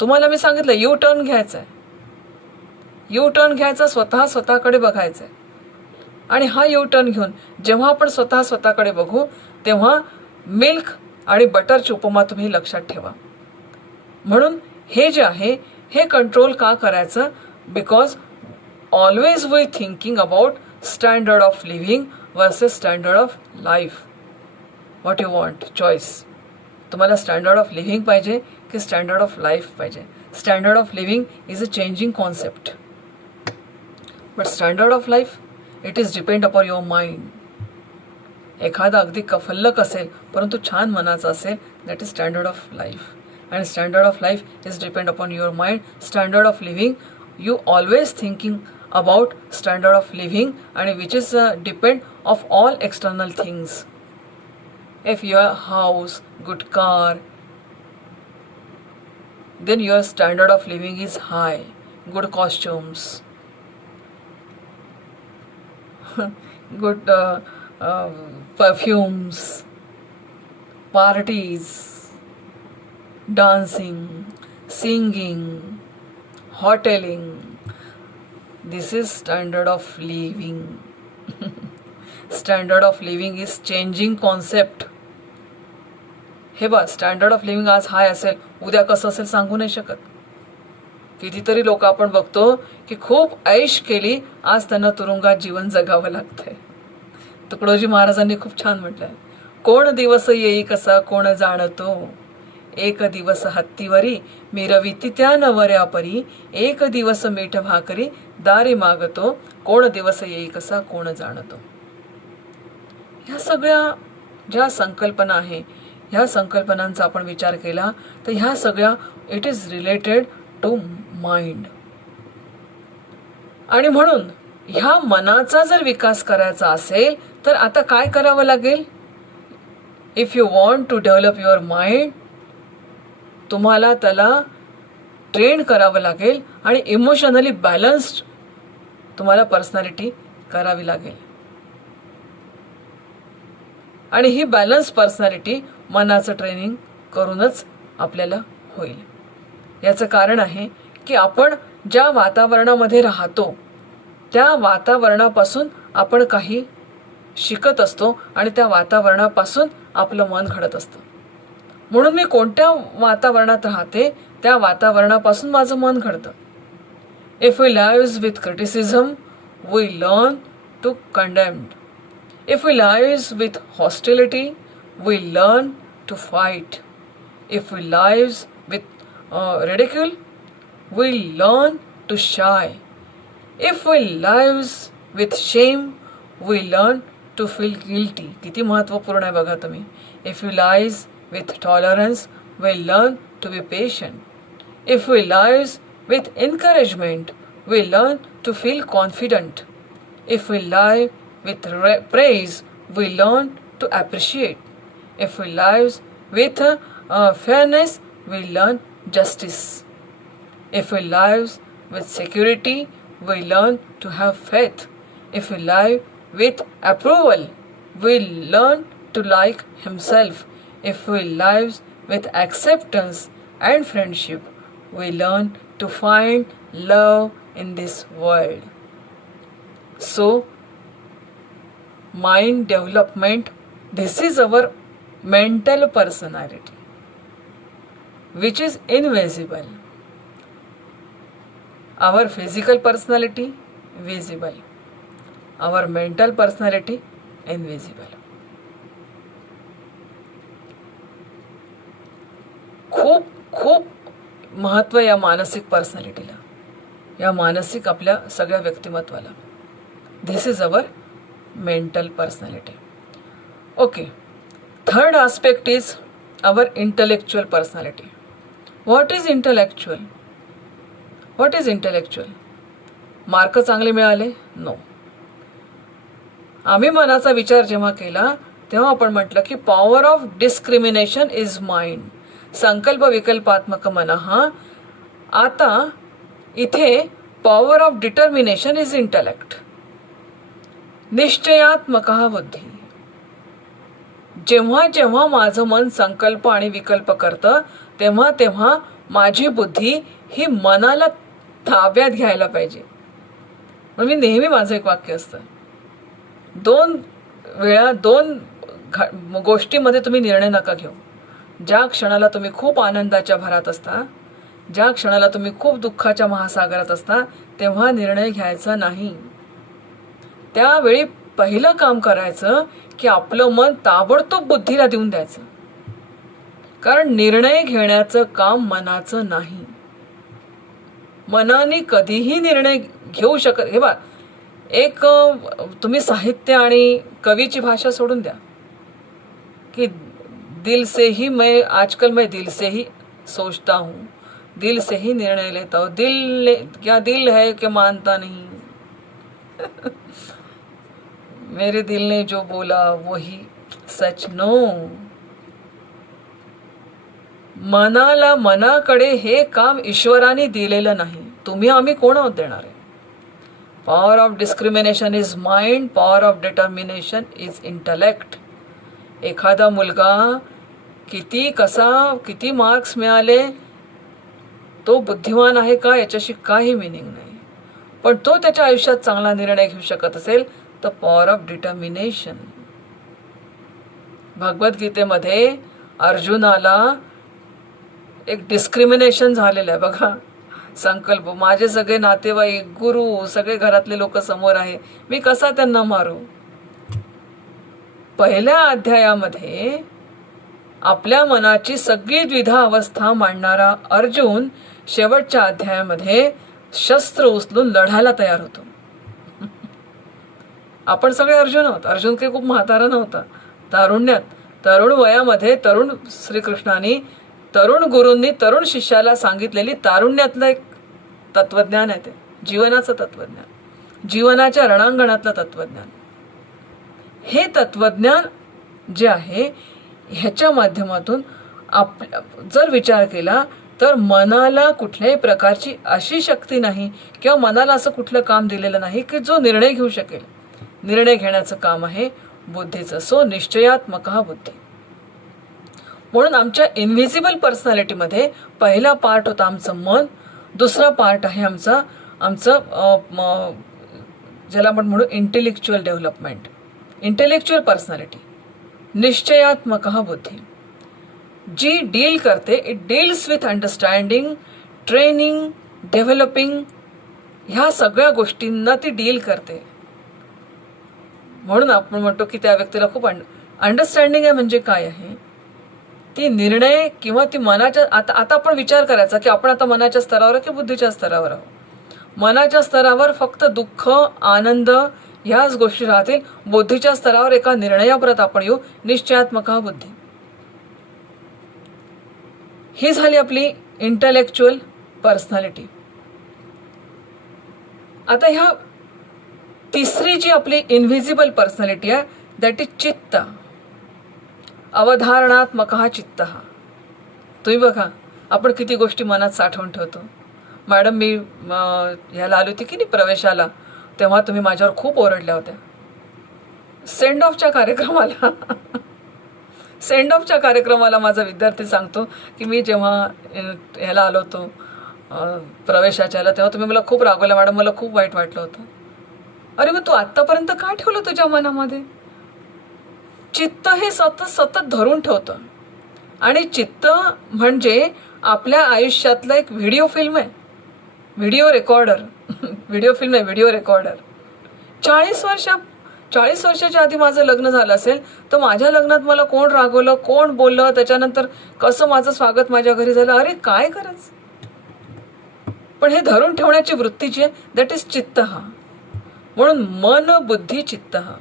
तुम्हाला मी सांगितलं यू टर्न घ्यायचा आहे. यू टर्न घ्यायचा, स्वतःकडे बघायचं आहे. आणि हा यू टर्न घेऊन जेव्हा आपण स्वतःकडे बघू तेव्हा मिल्क आणि बटरची उपमा तुम्ही लक्षात ठेवा. म्हणून हे जे आहे हे कंट्रोल का करायचं? Because always we thinking about standard of living versus standard of life. What you want, choice. तुम्हाला स्टँडर्ड ऑफ लिव्हिंग पाहिजे की स्टँडर्ड ऑफ लाईफ पाहिजे? Standard of living is a changing concept, but standard of life it is depend upon your mind. एखादा अगदी कफल्लक असेल परंतु छान मनाचा असेल, that is standard of life. आणि standard of life is depend upon your mind. Standard of living you always thinking about standard of living आणि which is depend of all external things. If your house, good car, then your standard of living is high. Good costumes, good perfumes, parties, dancing, singing, hoteling. This is standard of living. Standard of living is changing concept. हे बा, standard of living आज हाय असेल, उद्या कसं असेल सांगू नाही शकत. कितीतरी लोक आपण बघतो की खूप ऐश केली, आज त्यांना तुरुंगात जीवन जगावं लागतंय. तुकडोजी महाराजांनी खूप छान म्हटलंय, कोण दिवस येई कसा कोण जाणतो, एक दिवस हत्तीवरी मिरविती त्या नवऱ्या परी, एक दिवस मीठ भाकरी दारी मागतो, कोण दिवस येई कसा कोण जाणतो. ह्या सगळ्या ज्या संकल्पना आहे, ह्या संकल्पनांचा आपण विचार केला तर ह्या सगळ्या it is related to mind. आणि म्हणून ह्या मनाचा जर विकास करायचा असेल तर आता काय करावं लागेल? If you want to develop your mind, तुम्हाला त्याला ट्रेन करावं लागेल आणि इमोशनली बॅलन्स्ड तुम्हाला पर्सनॅलिटी करावी लागेल. आणि ही बॅलन्स पर्सनॅलिटी मनाचं ट्रेनिंग करूनच आपल्याला होईल. याचं कारण आहे की आपण ज्या वातावरणामध्ये राहतो त्या वातावरणापासून आपण काही शिकत असतो आणि त्या वातावरणापासून आपलं मन घडत असतं. म्हणून मी कोणत्या वातावरणात राहते त्या वातावरणापासून माझं मन घडतं. If we live with criticism we learn to condemned. If we live with hostility, we learn to fight. If we live with ridicule, we learn to shy. If we live with shame, we learn to feel guilty. किती महत्त्वपूर्ण आहे बघा तुम्ही. If we live with tolerance, we learn to be patient. If we live with encouragement, we learn to feel confident. If we live with praise, we learn to appreciate. If we live with fairness, we learn justice. If we live with security, we learn to have faith. If we live with approval, we learn to like himself. If we live with acceptance and friendship, we learn to find love in this world. So, mind development, this is our mental personality, which is invisible. Our physical personality, visible. Our mental personality, invisible. खूप खूप महत्त्व या मानसिक पर्सनॅलिटीला, या मानसिक आपल्या सगळ्या व्यक्तिमत्वाला. This is our mental personality. Okay, third aspect is our intellectual personality. What is intellectual? What is intellectual? Mark चांगले मिळाले? नो. आम्ही मनाचा विचार जेव्हा केला तेव्हा आपण म्हटलं की power of discrimination is mind. संकल्प विकल्पात्मक मन. आता इथे power of determination is intellect. निश्चयात्मक बुद्धी. जेव्हा जेव्हा माझं मन संकल्प आणि विकल्प करतं तेव्हा तेव्हा माझी बुद्धी ही मनाला ताब्यात घ्यायला पाहिजे. मग मी नेहमी माझं एक वाक्य असतं, 2 वेळा 2 गोष्टीमध्ये तुम्ही निर्णय नका घेऊ. ज्या क्षणाला तुम्ही खूप आनंदाच्या भरात असता, ज्या क्षणाला तुम्ही खूप दुःखाच्या महासागरात असता, तेव्हा निर्णय घ्यायचा नाही. त्यावेळी पहिलं काम करायचं की आपलं मन ताबडतोब बुद्धीला देऊन द्यायचं. कारण निर्णय घेण्याचं काम मनाचं नाही. मनाने कधीही निर्णय घेऊ शकत. हे बा, एक तुम्ही साहित्य आणि कवीची भाषा सोडून द्या की दिल से ही मैं आजकल मैं दिल से ही सोचता हूँ, दिल से ही निर्णय लेता हूँ, क्या दिल है कि मानता नहीं. मेरे दिल ने जो बोला वही सच. नो. मनाकडे हे काम ईश्वराने दिलेलं नाही. तुम्ही आम्ही कोण आहोत देणार आहे? Power of discrimination is mind. Power of determination is intellect. एखादा मुलगा किती मार्क्स मिळाले, तो बुद्धिमान आहे का याच्याशी काही मिनिंग नाही. पण तो त्याच्या आयुष्यात चांगला निर्णय घेऊ शकत असेल तर पॉवर ऑफ डिटर्मिनेशन. भगवद्गीतेमध्ये अर्जुनाला एक डिस्क्रिमिनेशन झालेलं आहे बघा. संकल्प, माझे सगळे नातेवाईक, गुरु, सगळे घरातले लोक समोर आहे, मी कसा त्यांना मारू. पहिल्या अध्यायामध्ये आपल्या मनाची सगळी द्विधा अवस्था मांडणारा अर्जुन शेवटच्या अध्यायामध्ये शस्त्र उचलून लढायला तयार होतो. आपण सगळे अर्जुन आहोत. अर्जुन काही खूप म्हातारा नव्हता. तारुण्यात, तरुण वयामध्ये तरुण श्रीकृष्णाने, तरुण गुरूंनी तरुण शिष्याला सांगितलेली तारुण्यातलं एक तत्वज्ञान आहे. ते जीवनाचं तत्वज्ञान, जीवनाच्या रणांगणातलं तत्वज्ञान. हे तत्वज्ञान जे आहे ह्याच्या माध्यमातून जर विचार केला तर मनाला कुठल्याही प्रकारची अशी शक्ती नाही किंवा मनाला असं कुठलं काम दिलेलं नाही की जो निर्णय घेऊ शकेल. निर्णय घेण्याचं काम आहे बुद्धीचं. सो निश्चयात्मक बुद्धी. म्हणून आमच्या इनव्हिजिबल पर्सनॅलिटीमध्ये पहिला पार्ट होता आमचं मन. दुसरा पार्ट आहे आमचं ज्याला आपण म्हणू इंटेलेक्च्युअल डेव्हलपमेंट, इंटेलेक्च्युअल पर्सनॅलिटी, निश्चयात्मक बुद्धी, जी डील करते. It deals with understanding, training, developing, ह्या सगळ्या गोष्टींना ती डील करते. म्हणून आपण म्हणतो की त्या व्यक्तीला खूप अंडरस्टँडिंग आहे. म्हणजे काय आहे ती निर्णय किंवा ती मनाच्या, आता आपण विचार करायचा की आपण आता मनाच्या स्तरावर की बुद्धीच्या स्तरावर आहोत. मनाच्या स्तरावर फक्त दुःख, आनंद ह्याच गोष्टी राहतील. बुद्धीच्या स्तरावर एका निर्णयापर्यंत आपण येऊ. निश्चयात्मक बुद्धी ही झाली आपली इंटलेक्च्युअल पर्सनॅलिटी. आता ह्या तिसरी जी आपली इनव्हिजिबल पर्सनॅलिटी आहे दॅट इज चित्त. अवधारणात्मक चित्त. तुम्ही बघा, आपण किती गोष्टी मनात साठवून ठेवतो. मॅडम मी ह्याला आली होती की नाही प्रवेशाला, तेव्हा तुम्ही माझ्यावर खूप ओरडल्या होत्या. सेंड ऑफच्या कार्यक्रमाला माझा विद्यार्थी सांगतो की मी जेव्हा ह्याला आलो होतो प्रवेशाच्या ह्याला, तेव्हा तुम्ही मला खूप रागवल्या मॅडम, मला खूप वाईट वाटलं होतं. अरे मग तू आत्तापर्यंत काय ठेवलं तुझ्या मनामध्ये? चित्त हे सतत सतत धरून ठेवतं. आणि चित्त म्हणजे आपल्या आयुष्यातलं एक व्हिडिओ फिल्म आहे, व्हिडिओ रेकॉर्डर. व्हिडिओ फिल्म आहे, व्हिडिओ रेकॉर्डर. 40 वर्षाच्या आधी माझं लग्न झालं असेल तर माझ्या लग्नात मला कोण रागवलं, कोण बोललं, त्याच्यानंतर कसं माझं स्वागत माझ्या घरी झालं, अरे काय करायचं. पण हे धरून ठेवण्याची वृत्ती जी आहे दॅट इज चित्त. हा म्हणून मन बुद्धी चित्त. हा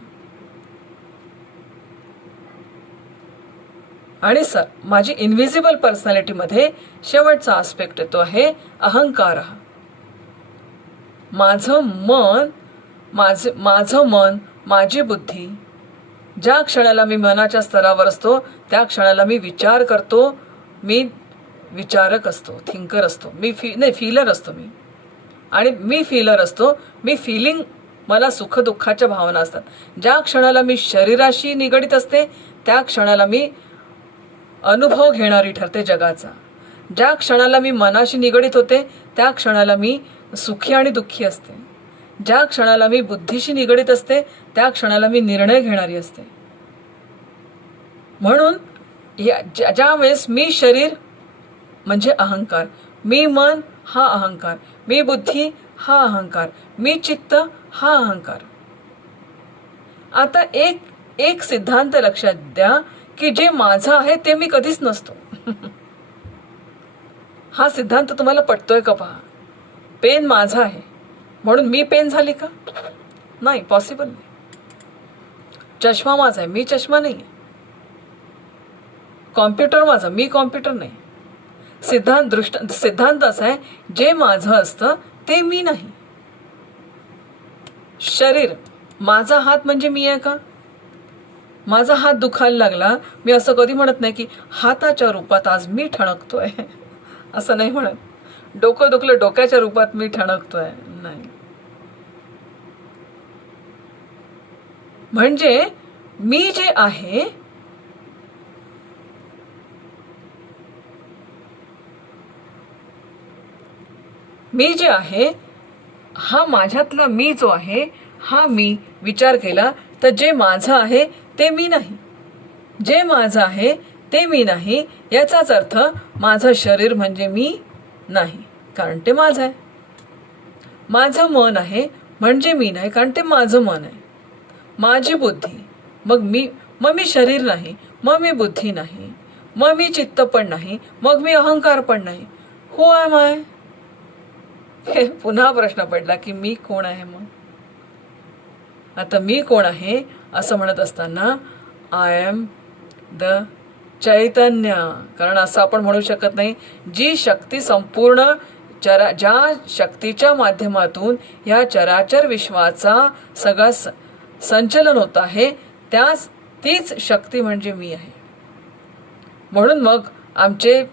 आणि माझी इनव्हिजिबल पर्सनॅलिटीमध्ये शेवटचा आस्पेक्ट येतो आहे अहंकार. माझं मन माझी बुद्धी, ज्या क्षणाला मी मनाच्या स्तरावर असतो त्या क्षणाला मी विचार करतो, मी विचारक असतो, थिंकर असतो, फीलर असतो मी. आणि मी फीलर असतो, मी फीलिंग, मला सुखदुःखाच्या भावना असतात. ज्या क्षणाला मी शरीराशी निगडीत असते त्या क्षणाला मी अनुभव घेणारी ठरते जगाचा. ज्या क्षणाला मी मनाशी निगडीत होते त्या क्षणाला मी सुखी आणि दुःखी असते. ज्या क्षणाला मी बुद्धीशी निगडीत असते त्या क्षणाला मी निर्णय घेणारी असते. म्हणून ज्या वेळेस मी शरीर म्हणजे अहंकार, मी मन हा अहंकार, मी बुद्धी हा अहंकार, मी चित्त हा अहंकार. आता एक सिद्धांत लक्षात द्या की जे माझं आहे ते मी कधीच नसतो. हा सिद्धांत तुम्हाला पटतोय का पहा. पेन माझा आहे म्हणून मी पेन झाली का? नाही, पॉसिबल नाही. चष्मा माझा आहे, मी चष्मा नाही. कॉम्प्युटर माझा, मी कॉम्प्युटर नाही. सिद्धांत असा आहे जे माझं असतं ते मी नाही. शरीर, माझा हात म्हणजे मी आहे का? माझा हात दुखायला लागला, मी असं कधी म्हणत नाही की हाताच्या रूपात आज मी ठणकतोय, असं नाही म्हणत. डोकं दुखलं, डोक्याच्या रूपात मी ठणकतोय, नाही. म्हणजे मी जे आहे हा माझ्यातला मी जो आहे हा मी विचार केला तर जे माझं आहे ते मी नाही. जे माझं आहे ते मी नाही याचाच अर्थ माझं शरीर म्हणजे मी नाही, कारण ते माझं आहे. माझं मन आहे म्हणजे मी नाही, कारण ते माझं मन आहे. माझी बुद्धी, मग मी शरीर नाही, मग मी बुद्धी नाही, मग मी चित्त पण नाही, मग मी अहंकार पण नाही. हू एम आय? हे पुन्हा प्रश्न पडला की मी कोण आहे. मग आता मी कोण आहे असं म्हणत असताना आय एम द चैतन्य, कारण असं आपण म्हणू शकत नाही जी शक्ती संपूर्ण ज्या शक्तीच्या माध्यमातून ह्या चराचर विश्वाचा सगळा संचलन होत आहे तीच शक्ती म्हणजे मी आहे. म्हणून मग आमचे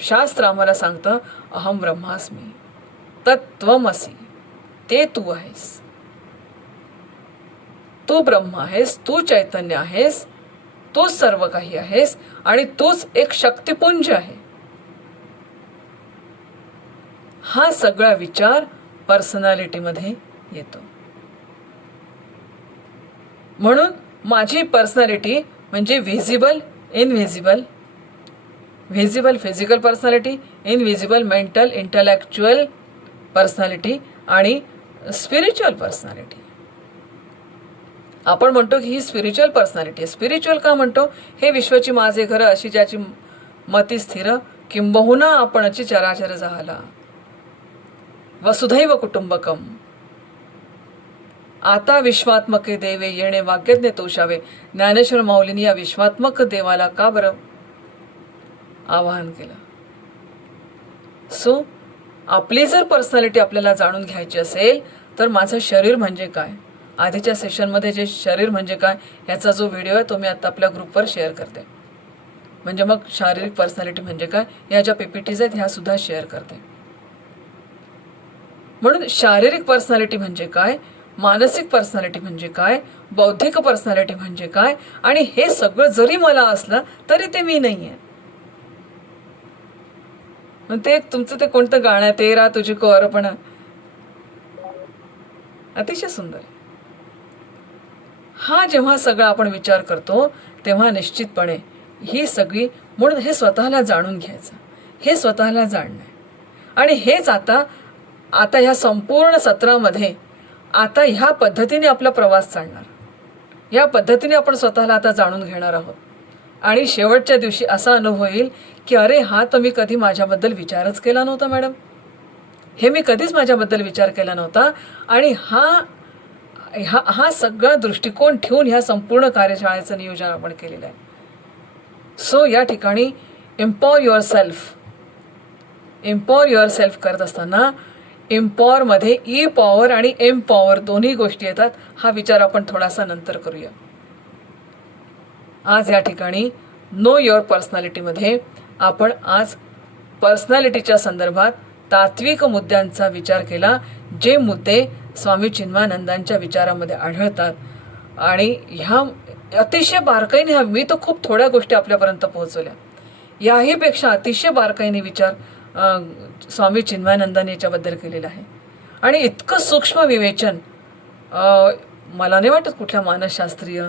शास्त्र आम्हाला सांगतं अहम ब्रह्मास्मी, तत्त्वमसी, ते तू आहेस. तू ब्रह्म आहेस, तू चैतन्य आहेस, तूच सर्व काही आहेस आणि तूच एक शक्तिपुंज आहे. हा सगळा विचार पर्सनॅलिटीमध्ये येतो. म्हणून माझी पर्सनॅलिटी म्हणजे visible, invisible. Visible physical personality, invisible mental intellectual personality आणि स्पिरिच्युअल पर्सनॅलिटी. आपण म्हणतो की ही स्पिरिच्युअल पर्सनॅलिटी आहे. स्पिरिच्युअल का म्हणतो? हे विश्वची माझे घर अशी ज्याची मती स्थिर, किंबहुना आपणची चराचर झाला. वसुधैव कुटुंबकम, आता विश्वात्मके देवे येणे वाग्यज्ञ तोषावे. ज्ञानेश्वर माऊलींनी या विश्वात्मक देवाला का बरं आवाहन केलं? सो आपली जर पर्सनॅलिटी आपल्याला जाणून घ्यायची असेल तर माझं शरीर म्हणजे काय, आधीच्या सेशनमध्ये जे शरीर म्हणजे काय याचा जो व्हिडिओ आहे तो मी आता आपल्या ग्रुपवर शेअर करते. म्हणजे मग शारीरिक पर्सनॅलिटी म्हणजे काय, ह्या ज्या PPTs आहेत ह्या सुद्धा शेअर करते. म्हणून शारीरिक पर्सनॅलिटी म्हणजे काय, मानसिक पर्सनॅलिटी म्हणजे काय, बौद्धिक पर्सनॅलिटी म्हणजे काय, आणि हे सगळं जरी मला असलं तरी ते मी नाही आहे. ते तुमचं ते कोणतं गाणं आहे, तेरा तुझको अर्पणा, अतिशय सुंदर आहे. हा जेव्हा सगळा आपण विचार करतो तेव्हा निश्चितपणे ही सगळी, म्हणून हे स्वतःला जाणून घ्यायचं, हे स्वतःला जाणणं आहे. आणि हेच आता ह्या संपूर्ण सत्रामध्ये आता ह्या पद्धतीने आपला प्रवास चालणार, या पद्धतीने आपण स्वतःला आता जाणून घेणार आहोत. आणि शेवटच्या दिवशी असा अनुभव येईल की अरे हा तर मी कधी माझ्याबद्दल विचारच केला नव्हता मॅडम, हे मी कधीच माझ्याबद्दल विचार केला नव्हता. आणि हा सगळा दृष्टिकोन ठेवून ह्या संपूर्ण कार्यशाळेचं नियोजन आपण केलेलं आहे. सो या ठिकाणी एम्पॉवर युअर सेल्फ करत असताना एम्पॉवरमध्ये ई पॉवर आणि एम पॉवर दोन्ही गोष्टी येतात. हा विचार आपण थोडासा नंतर करूया. आज या ठिकाणी नो युअर पर्सनॅलिटीमध्ये आपण आज पर्सनॅलिटीच्या संदर्भात तात्विक मुद्द्यांचा विचार केला, जे मुद्दे स्वामी चिन्मयानंदांच्या विचारामध्ये आढळतात. आणि ह्या अतिशय बारकाईने, मी तर खूप थोड्या गोष्टी आपल्यापर्यंत पोहोचवल्या, याहीपेक्षा अतिशय बारकाईने विचार स्वामी चिन्मयानंदांनी याच्याबद्दल केलेलं आहे. आणि इतकं सूक्ष्म विवेचन मला नाही वाटत कुठल्या मानसशास्त्रीय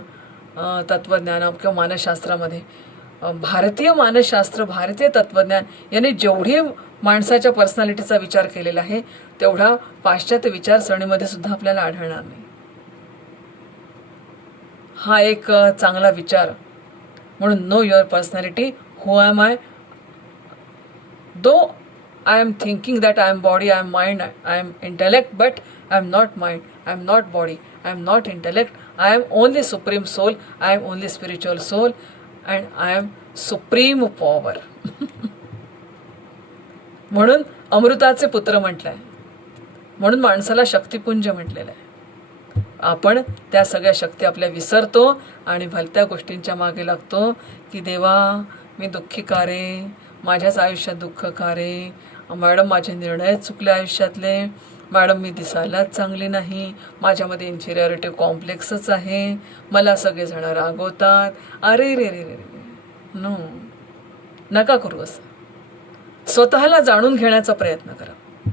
तत्वज्ञान किंवा मानसशास्त्रामध्ये, भारतीय मानसशास्त्र, भारतीय तत्वज्ञान यांनी जेवढी माणसाच्या पर्सनॅलिटीचा विचार केलेला आहे तेवढा पाश्चात्य विचारसरणीमध्ये सुद्धा आपल्याला आढळणार नाही. हा एक चांगला विचार. म्हणून know your personality, who am I, though I am thinking that I am body, I am mind, I am intellect, but I am not mind, I am not body, I am not intellect, I am only supreme soul, I am only spiritual soul, and I am supreme power. म्हणून अमृताचे पुत्र म्हटलंय, म्हणून माणसाला शक्तिपुंज म्हटलेलं आहे. आपण त्या सगळ्या शक्ती आपल्या विसरतो आणि भलत्या गोष्टींच्या मागे लागतो की देवा मी दुःखी का रे, माझ्याच आयुष्यात दुःख का रे, मॅडम माझे निर्णय चुकले आयुष्यातले, मॅडम मी दिसायलाच चांगली नाही, माझ्यामध्ये इन्फिरियरिटी कॉम्प्लेक्सच आहे, मला सगळेजण रागवतात, अरे रे रे रे रे. नो, नका करू असं. स्वतःला जाणून घेण्याचा प्रयत्न करा.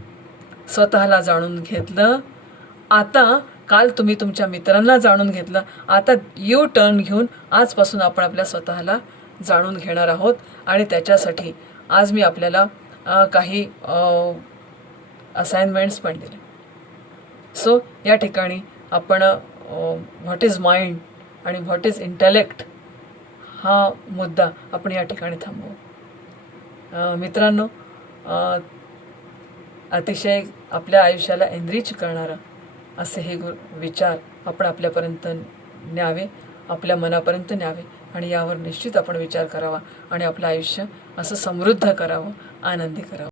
स्वतःला जाणून घेतलं, आता काल तुम्ही तुमच्या मित्रांना जाणून घेतलं, आता यू टर्न घेऊन आजपासून आपण आपल्या स्वतःला जाणून घेणार आहोत. आणि त्याच्यासाठी आज मी आपल्याला काही असाइनमेंट्स पण दिले. सो या ठिकाणी आपण व्हॉट इज माइंड आणि व्हॉट इज इंटेलेक्ट हा मुद्दा आपण या ठिकाणी थांबवू. मित्रांनो, अतिशय आपल्या आयुष्याला एनरिच करणारं असे हे विचार आपण आपल्यापर्यंत न्यावे, आपल्या मनापर्यंत न्यावे आणि यावर निश्चित आपण विचार करावा आणि आपलं आयुष्य असं समृद्ध करावं, आनंदी करावं.